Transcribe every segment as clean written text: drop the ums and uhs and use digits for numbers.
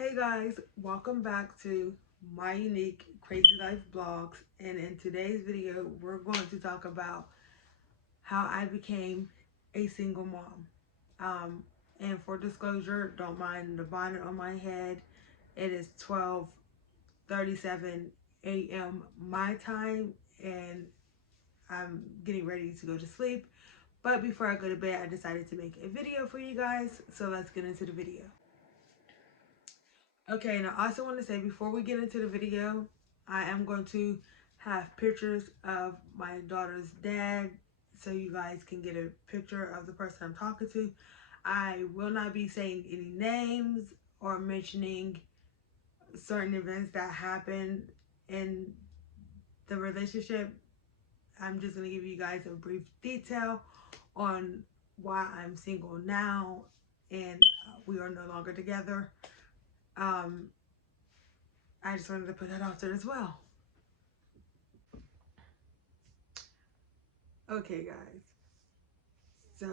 Hey guys, welcome back to my unique crazy life vlogs, and in today's video we're going to talk about how I became a single mom. And for disclosure, don't mind the bonnet on my head. It is 12:37 a.m. my time, and I'm getting ready to go to sleep. But before I go to bed, I decided to make a video for you guys, so let's get into the video. Okay, and I also want to say before we get into the video, I am going to have pictures of my daughter's dad so you guys can get a picture of the person I'm talking to. I will not be saying any names or mentioning certain events that happened in the relationship. I'm just going to give you guys a brief detail on why I'm single now and we are no longer together. Um, I just wanted to put that out there as well. Okay, guys. So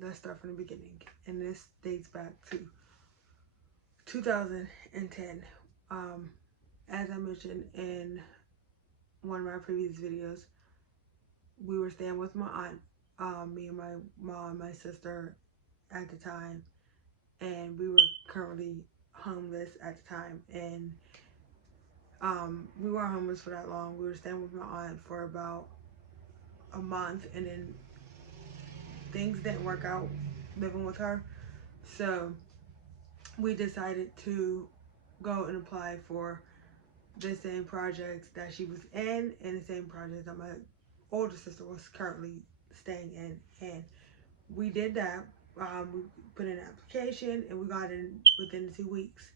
let's start from the beginning. And this dates back to 2010. As I mentioned in one of my previous videos, we were staying with my aunt, me and my mom, my sister at the time, and we were currently homeless at the time. And we weren't homeless for that long. We were staying with my aunt for about a month, and then things didn't work out living with her. So we decided to go and apply for the same projects that she was in and the same projects that my older sister was currently staying in. And we did that. We put in an application and we got in within 2 weeks.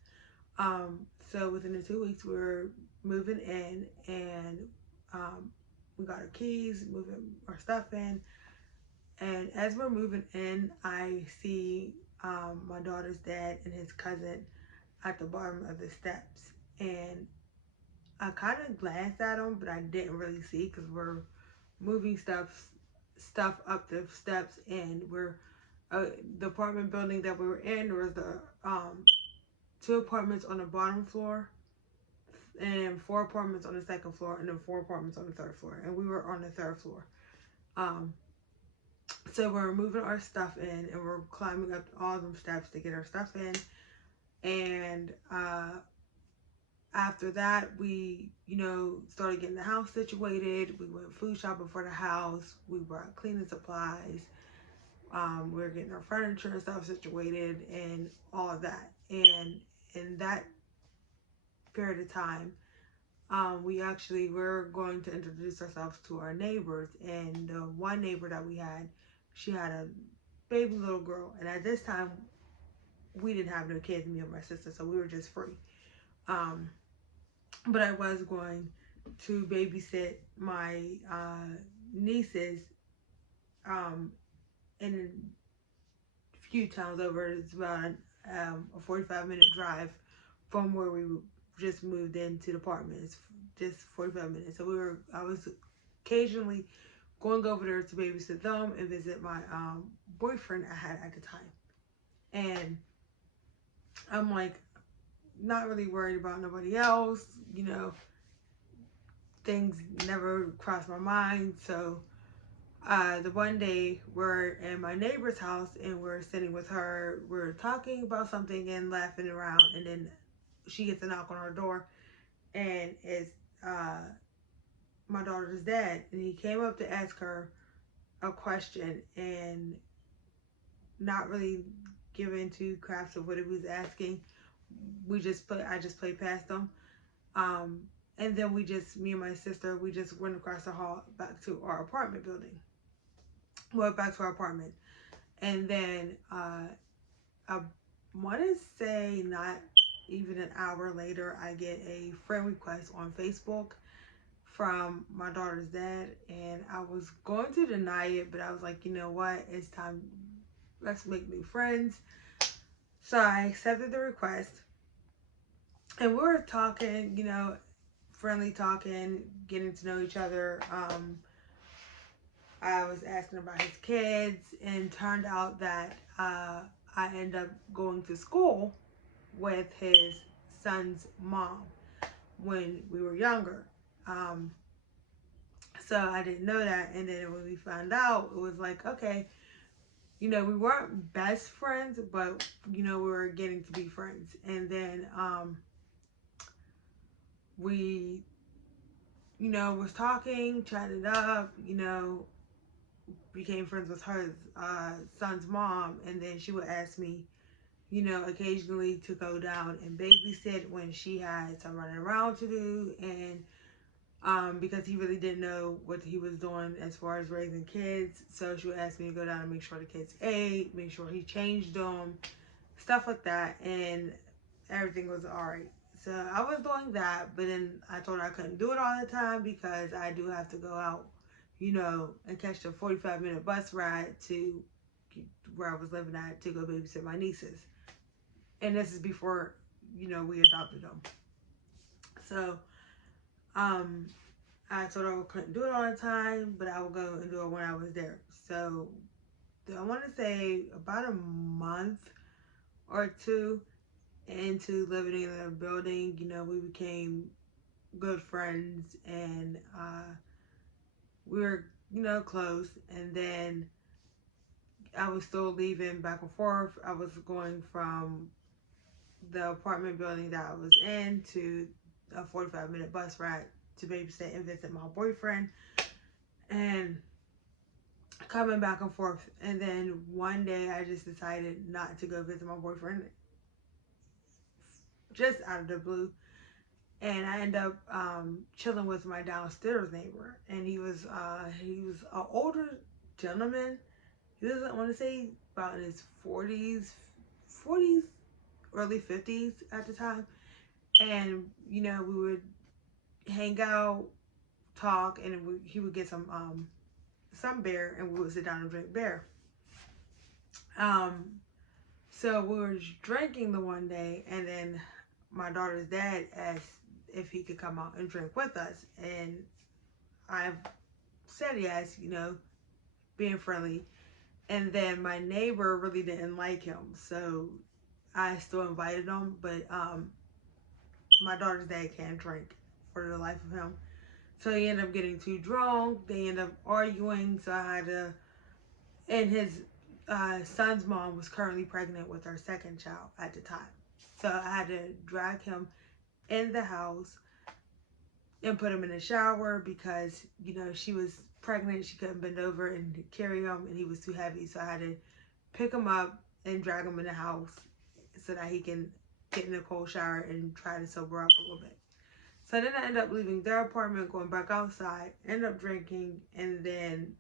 So within the 2 weeks, we were moving in, and we got our keys, moving our stuff in. And as we're moving in, I see my daughter's dad and his cousin at the bottom of the steps. And I kind of glanced at them, but I didn't really see because we're moving stuff up the steps, and we're the apartment building that we were in. There was the two apartments on the bottom floor, and four apartments on the second floor, and then four apartments on the third floor, and we were on the third floor. So we're moving our stuff in, and we're climbing up all them steps to get our stuff in. And after that, we, started getting the house situated. We went food shopping for the house. We brought cleaning supplies. We were getting our furniture and stuff situated and all of that. And in that period of time, we actually were going to introduce ourselves to our neighbors. And the one neighbor that we had, she had a baby little girl. And at this time, we didn't have no kids, me and my sister, so we were just free. But I was going to babysit my nieces in a few towns over. It's about a 45-minute drive from where we just moved into the apartment. It's just 45 minutes. So I was occasionally going over there to babysit them and visit my boyfriend I had at the time. And I'm like, not really worried about nobody else, things never crossed my mind. So the one day we're in my neighbor's house and we're sitting with her, we're talking about something and laughing around, and then she gets a knock on her door, and it's my daughter's dad, and he came up to ask her a question, and not really giving two craps of what he was asking. I just played past them. And then me and my sister, we just went across the hall back to our apartment building. Well, back to our apartment. And then I want to say not even an hour later, I get a friend request on Facebook from my daughter's dad. And I was going to deny it, but I was like, you know what? It's time. Let's make new friends. So I accepted the request. And we were talking, friendly talking, getting to know each other. I was asking about his kids, and turned out that I ended up going to school with his son's mom when we were younger. Um, so I didn't know that, and then when we found out, it was like, okay, we weren't best friends, but we were getting to be friends. And then we, was talking, chatted up, became friends with her son's mom, and then she would ask me, occasionally to go down and babysit when she had some running around to do, and because he really didn't know what he was doing as far as raising kids. So she would ask me to go down and make sure the kids ate, make sure he changed them, stuff like that, and everything was alright. So I was doing that, but then I told her I couldn't do it all the time because I do have to go out, and catch the 45-minute bus ride to where I was living at to go babysit my nieces. And this is before, we adopted them. So, I told her I couldn't do it all the time, but I would go and do it when I was there. So I want to say about a month or two into living in a building, we became good friends, and we were, close. And then I was still leaving back and forth. I was going from the apartment building that I was in to a 45-minute bus ride to babysit and visit my boyfriend, and coming back and forth. And then one day I just decided not to go visit my boyfriend, just out of the blue. And I ended up chilling with my downstairs neighbor, and he was an older gentleman. He was, I want to say, about in his 40s, early 50s at the time. And we would hang out, talk, and he would get some beer, and we would sit down and drink beer. So we were drinking the one day, and then my daughter's dad asked if he could come out and drink with us, and I said yes, being friendly. And then my neighbor really didn't like him, so I still invited him, but my daughter's dad can't drink for the life of him. So he ended up getting too drunk. They ended up arguing, so I had to, and his son's mom was currently pregnant with her second child at the time. So I had to drag him in the house and put him in the shower because, she was pregnant. She couldn't bend over and carry him, and he was too heavy. So I had to pick him up and drag him in the house so that he can get in a cold shower and try to sober up a little bit. So then I ended up leaving their apartment, going back outside, ended up drinking, and then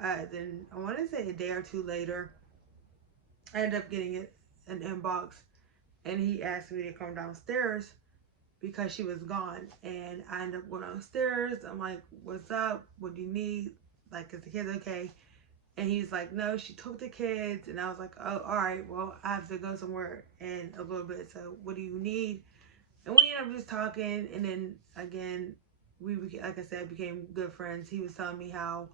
I want to say a day or two later, I ended up getting an inbox, and he asked me to come downstairs because she was gone. And I ended up going downstairs. I'm like, what's up? What do you need? Like, is the kids okay? And he's like, no, she took the kids. And I was like, oh, all right, well, I have to go somewhere in a little bit. So what do you need? And we ended up just talking. And then again, like I said, became good friends. He was telling me how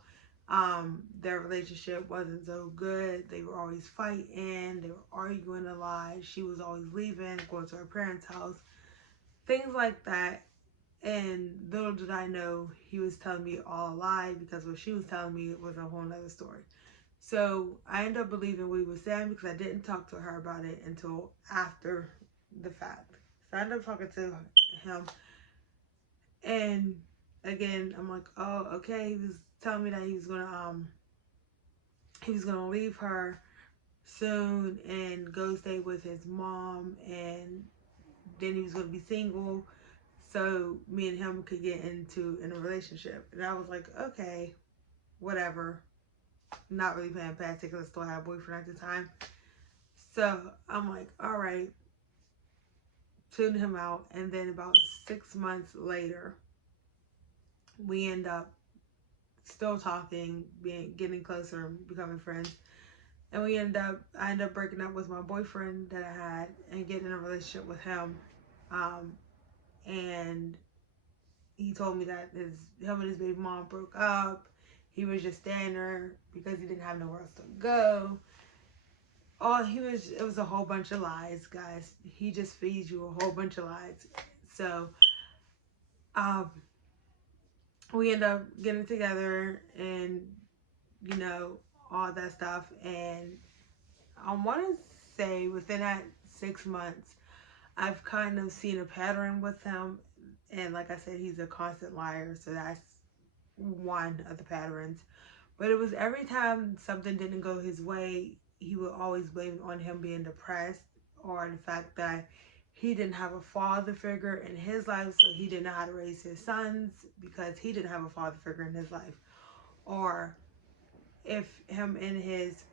their relationship wasn't so good. They were always fighting. They were arguing a lot. She was always leaving, going to her parents' house, things like that. And little did I know, he was telling me all a lie, because what she was telling me was a whole nother story. So I ended up believing what he was saying because I didn't talk to her about it until after the fact. So I ended up talking to him, and again, I'm like, oh, okay. He was telling me that he was gonna leave her soon and go stay with his mom, and then he was gonna be single, so me and him could get in a relationship. And I was like, okay, whatever. Not really paying past it because I still had a boyfriend at the time. So I'm like, all right, tuned him out. And then about 6 months later, we end up still talking, getting closer, becoming friends. And I end up breaking up with my boyfriend that I had and getting in a relationship with him. And he told me that him and his baby mom broke up. He was just staying there because he didn't have nowhere else to go. it was a whole bunch of lies, guys. He just feeds you a whole bunch of lies. So, um, we end up getting together and, you know, all that stuff. And I want to say within that 6 months, I've kind of seen a pattern with him. And like I said, he's a constant liar. So that's one of the patterns. But it was every time something didn't go his way, he would always blame it on him being depressed or the fact that he didn't have a father figure in his life, so he didn't know how to raise his sons because he didn't have a father figure in his life. Or if him and his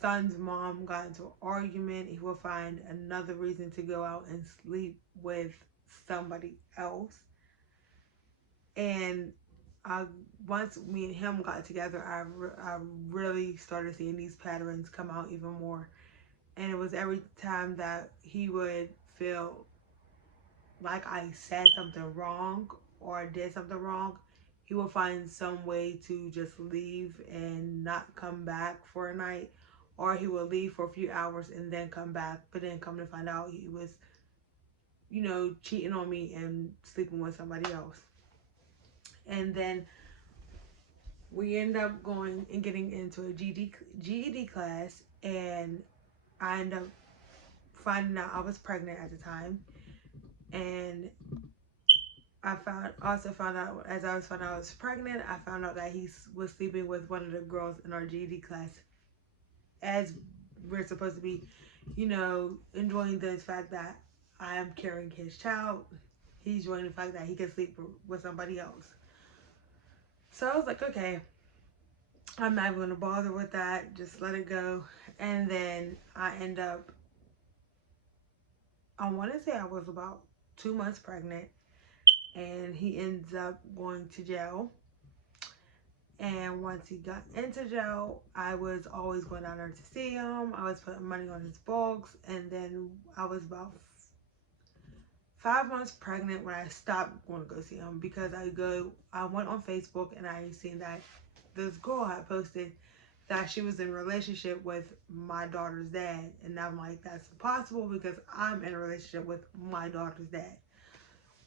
son's mom got into an argument, he will find another reason to go out and sleep with somebody else. And once me and him got together, I really started seeing these patterns come out even more. And it was every time that he would feel like I said something wrong or did something wrong, he would find some way to just leave and not come back for a night. Or he would leave for a few hours and then come back, but then come to find out he was, you know, cheating on me and sleeping with somebody else. And then we end up going and getting into a GED class, and I end up finding out I was pregnant at the time. And I also found out as I was finding out I was pregnant, I found out that he was sleeping with one of the girls in our GED class, as we're supposed to be, you know, enjoying the fact that I am carrying his child. He's enjoying the fact that he can sleep with somebody else. So I was like, okay, I'm not even going to bother with that. Just let it go. And then I end up, I want to say I was about 2 months pregnant. And he ends up going to jail. And once he got into jail, I was always going down there to see him. I was putting money on his books. And then I was about 5 months pregnant when I stopped going to go see him, because I went on Facebook and I seen that this girl had posted that she was in a relationship with my daughter's dad. And I'm like, that's impossible because I'm in a relationship with my daughter's dad.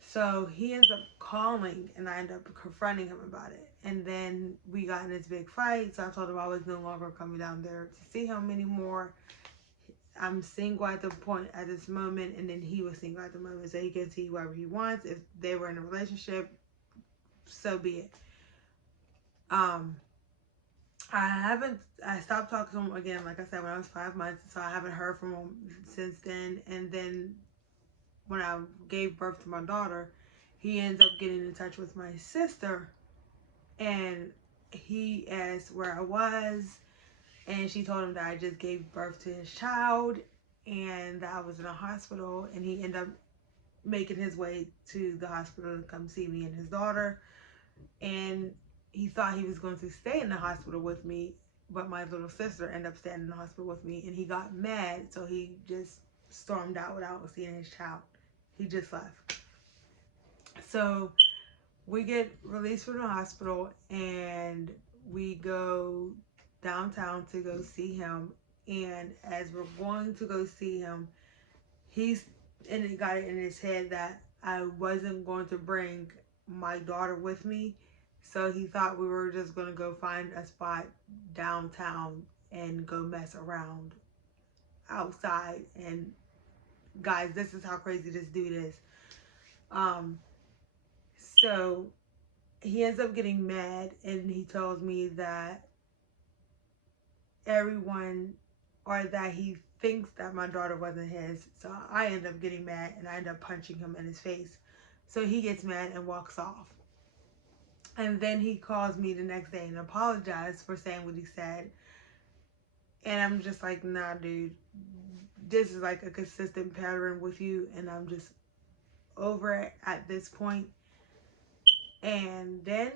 So he ends up calling and I end up confronting him about it. And then we got in this big fight. So I told him I was no longer coming down there to see him anymore. I'm single at the point at this moment, and then he was single at the moment, so he can see whoever he wants. If they were in a relationship, so be it. I stopped talking to him again, like I said, when I was 5 months, so I haven't heard from him since then. And then when I gave birth to my daughter, he ends up getting in touch with my sister, and he asked where I was, and she told him that I just gave birth to his child and that I was in a hospital. And he ended up making his way to the hospital to come see me and his daughter. And he thought he was going to stay in the hospital with me, but my little sister ended up staying in the hospital with me, and he got mad, so he just stormed out without seeing his child. He just left. So we get released from the hospital and we go downtown to go see him. And as we're going to go see him, he got it in his head that I wasn't going to bring my daughter with me. So he thought we were just going to go find a spot downtown and go mess around outside. And guys, this is how crazy this dude is. So he ends up getting mad, and he tells me that everyone, or that he thinks that my daughter wasn't his. So I end up getting mad and I end up punching him in his face. So he gets mad and walks off. And then he calls me the next day and apologized for saying what he said. And I'm just like, nah, dude, this is like a consistent pattern with you, and I'm just over it at this point. And then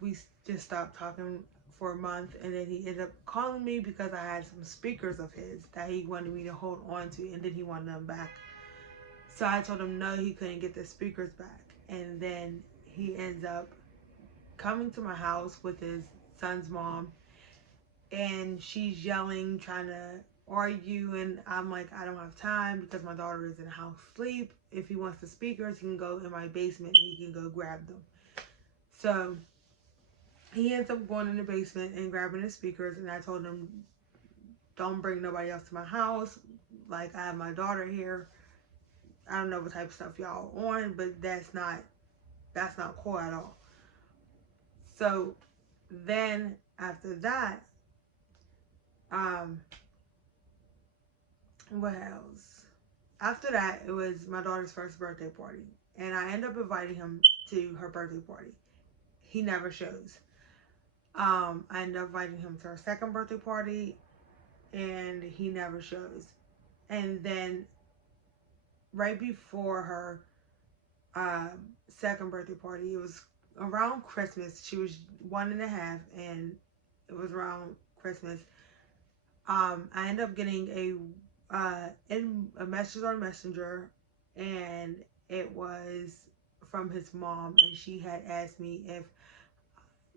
we just stopped talking for a month, and then he ended up calling me because I had some speakers of his that he wanted me to hold on to, and then he wanted them back. So I told him no, he couldn't get the speakers back. And then he ends up coming to my house with his son's mom, and she's yelling, trying to argue, and I'm like, I don't have time because my daughter is in the house asleep. If he wants the speakers, he can go in my basement and he can go grab them. So he ends up going in the basement and grabbing the speakers, and I told him, don't bring nobody else to my house. Like, I have my daughter here. I don't know what type of stuff y'all on, but that's not cool at all. So then after that, what else? After that, it was my daughter's first birthday party, and I end up inviting him to her birthday party. He never shows. I end up inviting him to her second birthday party, and he never shows. And then right before her second birthday party, it was around Christmas. She was 1.5, and it was around Christmas. I ended up getting a message on Messenger, and it was from his mom, and she had asked me if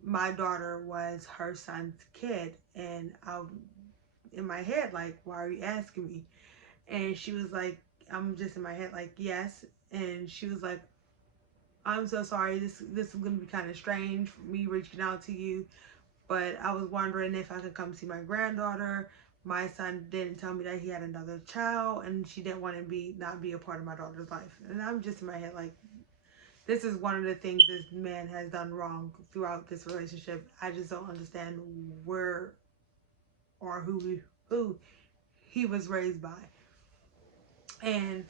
my daughter was her son's kid, and in my head, like, why are you asking me? And she was like, I'm just in my head like, yes. And she was like, I'm so sorry, this is gonna be kind of strange for me reaching out to you, but I was wondering if I could come see my granddaughter. My son didn't tell me that he had another child, and she didn't want to not be a part of my daughter's life. And I'm just in my head like, this is one of the things this man has done wrong throughout this relationship. I just don't understand where or who he was raised by. And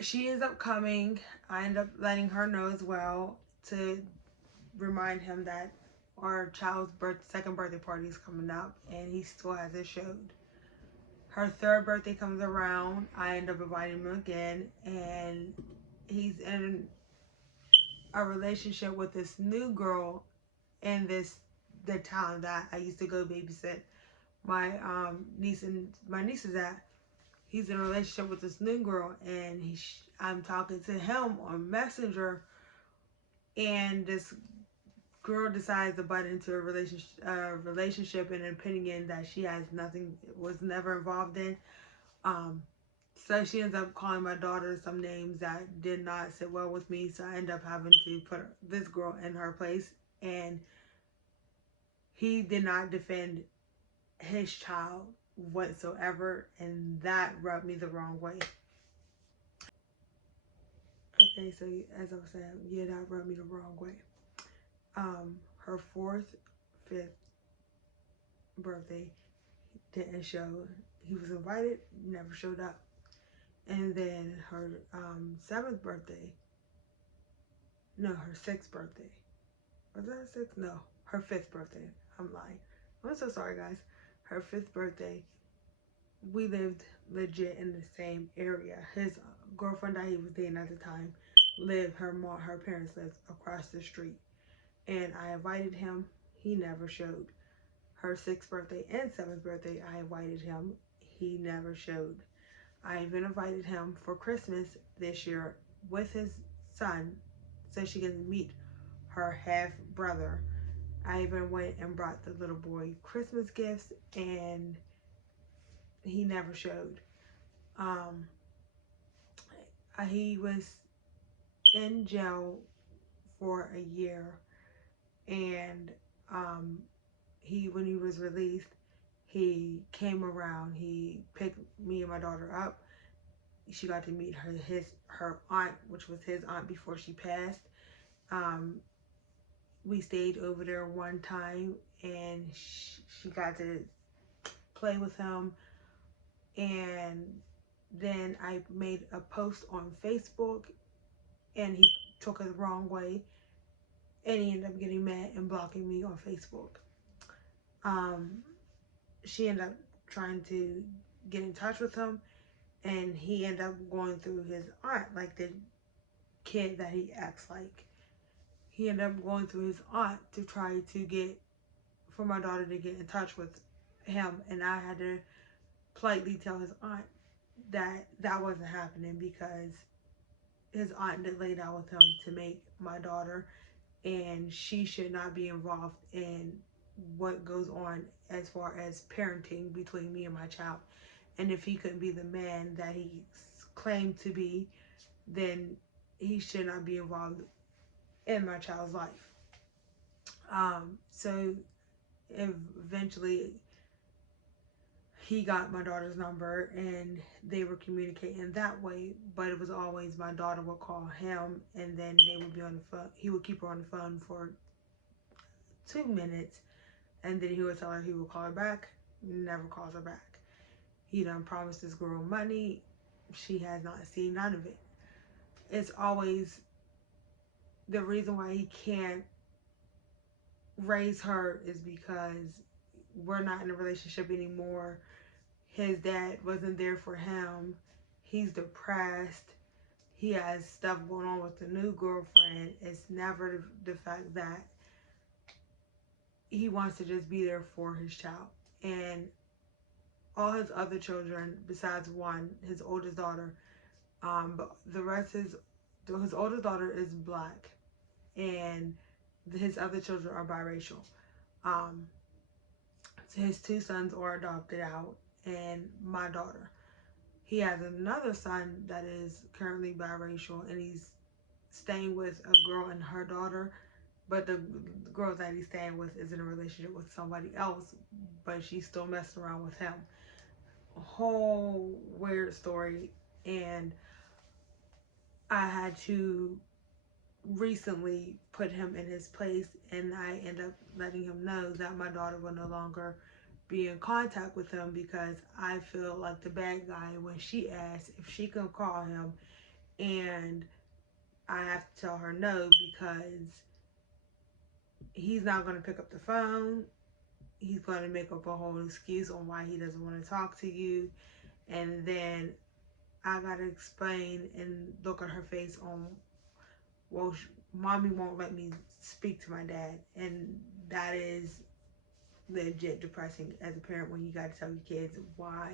she ends up coming. I end up letting her know as well to remind him that our child's second birthday party is coming up, and he still hasn't showed. Her third birthday comes around. I end up inviting him again, and he's in a relationship with this new girl in the town that I used to go babysit my nieces at. He's in a relationship with this new girl, and I'm talking to him on Messenger, and this girl decides to butt into a relationship and an opinion that she was never involved in. So she ends up calling my daughter some names that did not sit well with me. So I end up having to put this girl in her place, and he did not defend his child whatsoever, and that rubbed me the wrong way. Okay, so as I was saying, yeah, that rubbed me the wrong way. Her fourth, fifth birthday didn't show. He was invited, never showed up. And then her seventh birthday, no, her sixth birthday. Was that sixth? No, her fifth birthday. I'm lying. I'm so sorry, guys. Her fifth birthday, we lived legit in the same area. His girlfriend that he was dating at the time her parents lived across the street. And I invited him. He never showed. Her sixth birthday and seventh birthday, I invited him. He never showed. I even invited him for Christmas this year with his son so she can meet her half brother. I even went and brought the little boy Christmas gifts, and he never showed. He was in jail for a year, and when he was released, he came around. He picked me and my daughter up. She got to meet her aunt, which was his aunt before she passed. We stayed over there one time, and she got to play with him. And then I made a post on Facebook, and he took it the wrong way, and he ended up getting mad and blocking me on Facebook. She ended up trying to get in touch with him, and he ended up going through his aunt, like the kid that he acts like. He ended up going through his aunt to try to for my daughter to get in touch with him, and I had to politely tell his aunt that wasn't happening because his aunt did lay down with him to make my daughter, and she should not be involved in what goes on as far as parenting between me and my child. And if he couldn't be the man that he claimed to be, then he should not be involved in my child's life. So eventually he got my daughter's number and they were communicating that way, but it was always my daughter would call him and then they would be on the phone. He would keep her on the phone for 2 minutes and then he would tell her he would call her back, never calls her back. He done promised this girl money, she has not seen none of it. It's always the reason why he can't raise her is because we're not in a relationship anymore. His dad wasn't there for him. He's depressed. He has stuff going on with the new girlfriend. It's never the fact that he wants to just be there for his child. And all his other children, besides one, his oldest daughter, but the rest his oldest daughter is black, and his other children are biracial. Um, so his two sons are adopted out, and my daughter. He has another son that is currently biracial, and he's staying with a girl and her daughter. But the girl that he's staying with is in a relationship with somebody else, but she's still messing around with him. A whole weird story, and I had to recently put him in his place, and I end up letting him know that my daughter will no longer be in contact with him because I feel like the bad guy when she asks if she can call him, and I have to tell her no because he's not going to pick up the phone. He's going to make up a whole excuse on why he doesn't want to talk to you, and then I got to explain and look at her face on, well, mommy won't let me speak to my dad, and that is legit depressing as a parent when you got to tell your kids why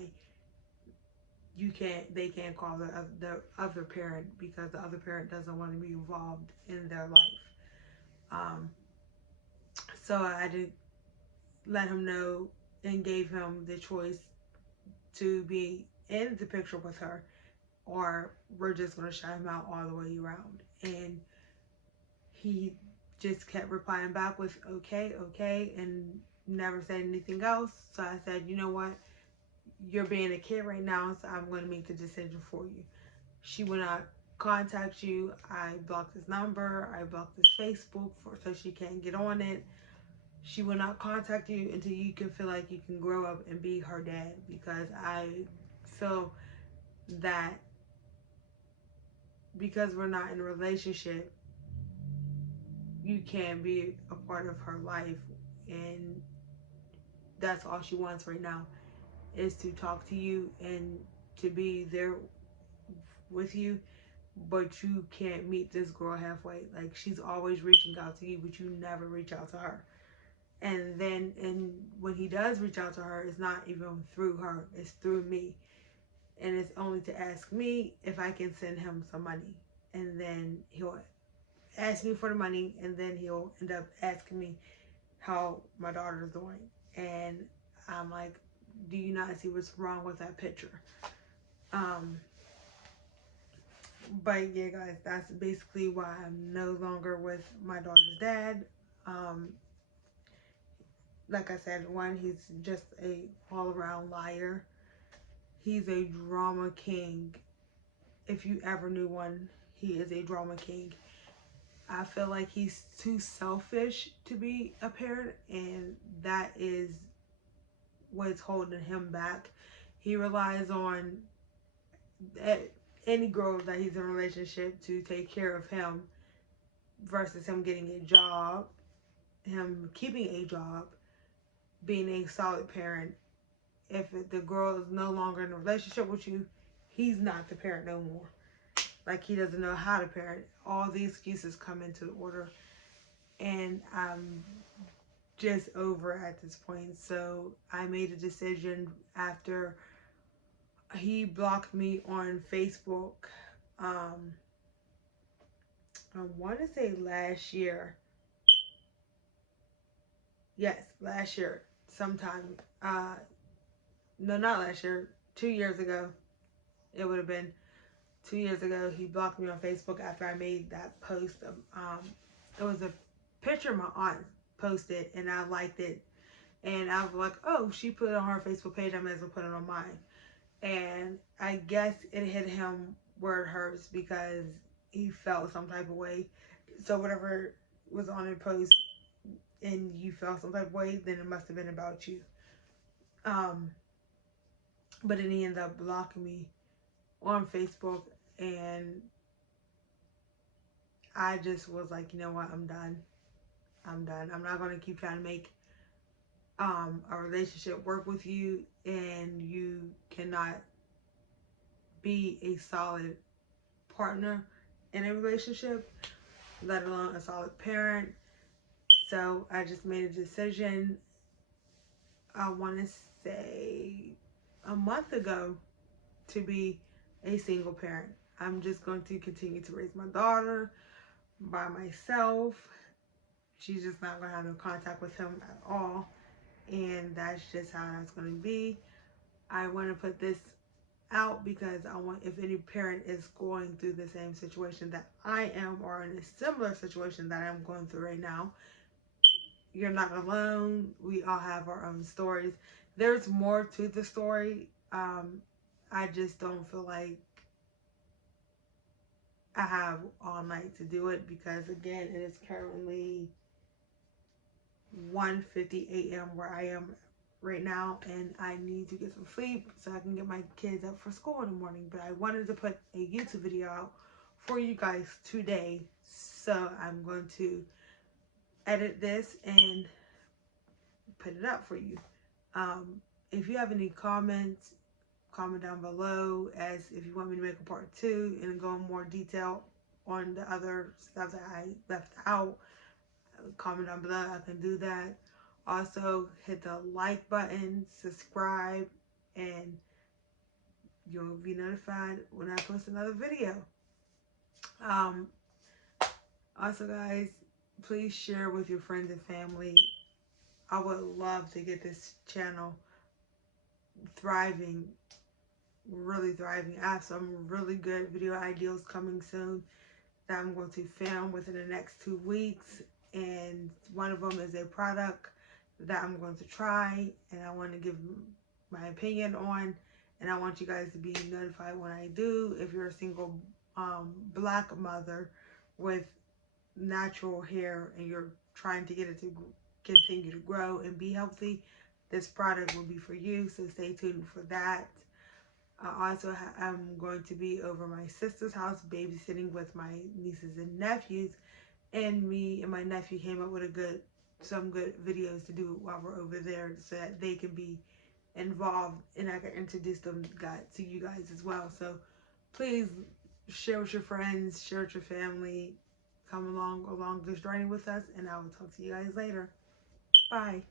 they can't call the other parent because the other parent doesn't want to be involved in their life. So I had to let him know and gave him the choice to be in the picture with her, or we're just going to shut him out all the way around. And he just kept replying back with okay, okay, and never said anything else. So I said, you know what? You're being a kid right now, so I'm going to make the decision for you. She will not contact you. I blocked his number. I blocked his Facebook so she can't get on it. She will not contact you until you can feel like you can grow up and be her dad, because I feel that because we're not in a relationship, you can't be a part of her life, and that's all she wants right now is to talk to you and to be there with you, but you can't meet this girl halfway. Like, she's always reaching out to you, but you never reach out to her. And then, and when he does reach out to her, it's not even through her, it's through me. And it's only to ask me if I can send him some money. And then he'll ask me for the money, and then he'll end up asking me how my daughter's doing. And I'm like, do you not see what's wrong with that picture? But yeah, guys, that's basically why I'm no longer with my daughter's dad. Um, like I said, one, he's just a all-around liar. He's a drama king. If you ever knew one, he is a drama king. I feel like he's too selfish to be a parent, and that is what's holding him back. He relies on any girl that he's in a relationship to take care of him versus him getting a job, him keeping a job, being a solid parent. If the girl is no longer in a relationship with you, he's not the parent no more. Like, he doesn't know how to parent. All the excuses come into order, and I'm just over at this point. So I made a decision after he blocked me on Facebook. I want to say last year. Yes, last year, sometime. No, not last year. 2 years ago, it would have been 2 years ago. He blocked me on Facebook after I made that post. It was a picture my aunt posted, and I liked it. And I was like, oh, she put it on her Facebook page. I might as well put it on mine. And I guess it hit him where it hurts because he felt some type of way. So whatever was on the post and you felt some type of way, then it must have been about you. Um, but then he ended up blocking me on Facebook, and I just was like, you know what, I'm done. I'm done. I'm not gonna keep trying to make a relationship work with you, and you cannot be a solid partner in a relationship, let alone a solid parent. So I just made a decision, I want to say a month ago, to be a single parent. I'm just going to continue to raise my daughter by myself. She's just not going to have no contact with him at all. And that's just how that's going to be. I want to put this out because I want, if any parent is going through the same situation that I am, or in a similar situation that I'm going through right now, you're not alone. We all have our own stories. There's more to the story. I just don't feel like I have all night to do it because, again, it is currently 1:50 a.m. where I am right now, and I need to get some sleep so I can get my kids up for school in the morning. But I wanted to put a YouTube video out for you guys today, so I'm going to edit this and put it up for you. If you have any comments, comment down below, as if you want me to make a part 2 and go in more detail on the other stuff that I left out. Comment down below, I can do that. Also, hit the like button, subscribe, and you'll be notified when I post another video. Also, guys, please share with your friends and family. I would love to get this channel thriving, really thriving. I have some really good video ideas coming soon that I'm going to film within the next 2 weeks, and one of them is a product that I'm going to try and I want to give my opinion on, and I want you guys to be notified when I do. If you're a single black mother with natural hair and you're trying to get it to continue to grow and be healthy, this product will be for you, so stay tuned for that. I also am going to be over my sister's house babysitting with my nieces and nephews, and me and my nephew came up with some good videos to do while we're over there so that they can be involved and I can introduce them to you guys as well. So please share with your friends, share with your family, come along this journey with us, and I will talk to you guys later. Bye.